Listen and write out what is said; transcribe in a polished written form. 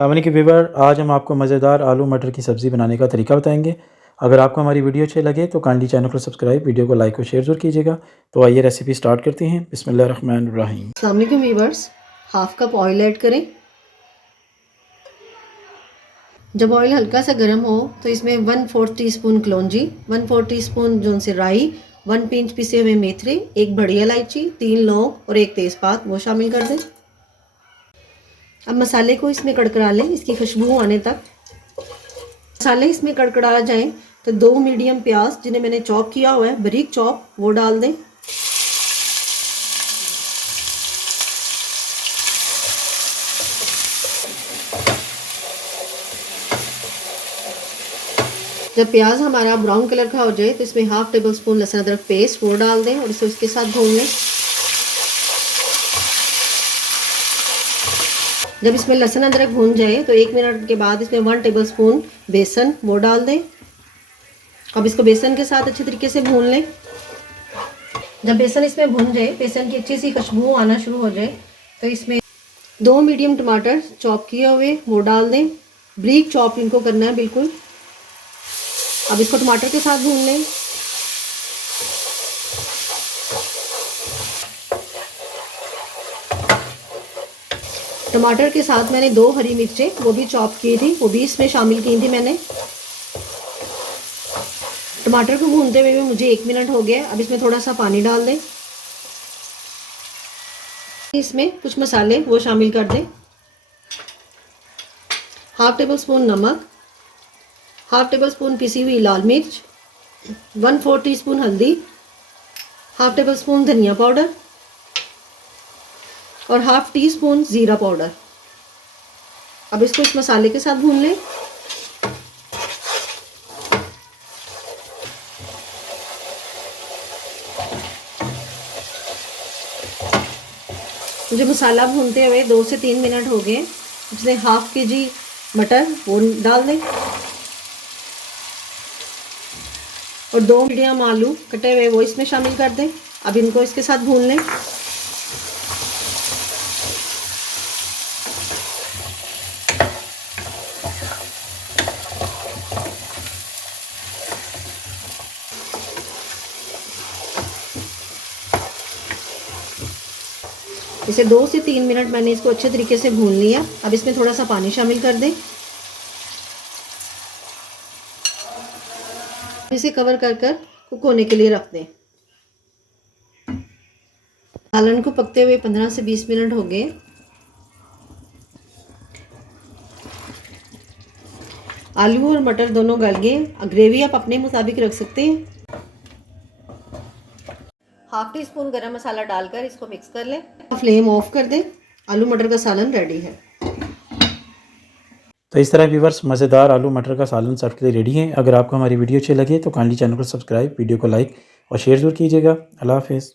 सामने के व्यूवर, आज हम आपको मज़ेदार आलू मटर की सब्ज़ी बनाने का तरीका बताएंगे। अगर आपको हमारी वीडियो अच्छी लगे तो काइंडली चैनल को सब्सक्राइब, वीडियो को लाइक और शेयर ज़रूर कीजिएगा। तो आइए रेसिपी स्टार्ट करते हैं। बिस्मिल्लाहिर्रहमानिर्रहीम। अस्सलाम वालेकुम viewers, half cup oil add करें। जब ऑयल हल्का सा गर्म हो तो इसमें 1/4 टीस्पून कलौंजी, 1/4 टीस्पून जोन से राई, 1 पिंच पिसे हुए मेथरे, एक बड़ी इलायची, 3 लौंग और एक तेज़पात वो शामिल कर दें। अब मसाले को इसमें कड़कड़ा लें, इसकी खुशबू आने तक। मसाले इसमें कड़कड़ा जाएं तो 2 मीडियम प्याज जिन्हें मैंने चॉप किया हुआ है, बारीक चॉप, वो डाल दें। जब प्याज हमारा ब्राउन कलर का हो जाए तो इसमें हाफ टेबल स्पून लहसुन अदरक पेस्ट वो डाल दें और इसे उसके साथ भून लें। जब इसमें लहसुन अदरक भून जाए तो 1 मिनट के बाद इसमें 1 टेबल स्पून बेसन वो डाल दें। अब इसको बेसन के साथ अच्छे तरीके से भून लें। जब बेसन इसमें भून जाए, बेसन की अच्छी सी खुशबू आना शुरू हो जाए तो इसमें 2 मीडियम टमाटर चॉप किए हुए वो डाल दें। बारीक चॉप इनको करना है बिल्कुल। अब इसको टमाटर के साथ भून लें। टमाटर के साथ मैंने 2 हरी मिर्चें वो भी चॉप की थी, वो भी इसमें शामिल की थी मैंने। टमाटर को भूनते हुए मुझे 1 मिनट हो गया। अब इसमें थोड़ा सा पानी डाल दें। इसमें कुछ मसाले वो शामिल कर दें। हाफ टेबल स्पून नमक, हाफ टेबल स्पून पिसी हुई लाल मिर्च, 1/4 टीस्पून हल्दी, हाफ टेबल स्पून धनिया पाउडर और हाफ टी स्पून ज़ीरा पाउडर। अब इसको इस मसाले के साथ भून लें। मुझे मसाला भूनते हुए 2 से 3 मिनट हो गए। इसमें हाफ केजी मटर वो डाल दें और 2 मीडियम आलू कटे हुए वो इसमें शामिल कर दें। अब इनको इसके साथ भून लें। इसे 2 से 3 मिनट मैंने इसको अच्छे तरीके से भून लिया। अब इसमें थोड़ा सा पानी शामिल कर दें। इसे कवर कर कुक होने के लिए रख दें। सालन को पकते हुए 15 से 20 मिनट हो गए। आलू और मटर दोनों गल गए। ग्रेवी आप अपने मुताबिक रख सकते हैं। हाफ टी स्पून गरम मसाला डालकर इसको मिक्स कर लें। फ्लेम ऑफ कर दें। आलू मटर का सालन रेडी है। तो इस तरह व्यूवर्स, मज़ेदार आलू मटर का सालन सर्व के लिए रेडी है। अगर आपको हमारी वीडियो अच्छी लगे तो काइंडली चैनल को सब्सक्राइब, वीडियो को लाइक और शेयर ज़रूर कीजिएगा। अल्लाह हाफ़िज़।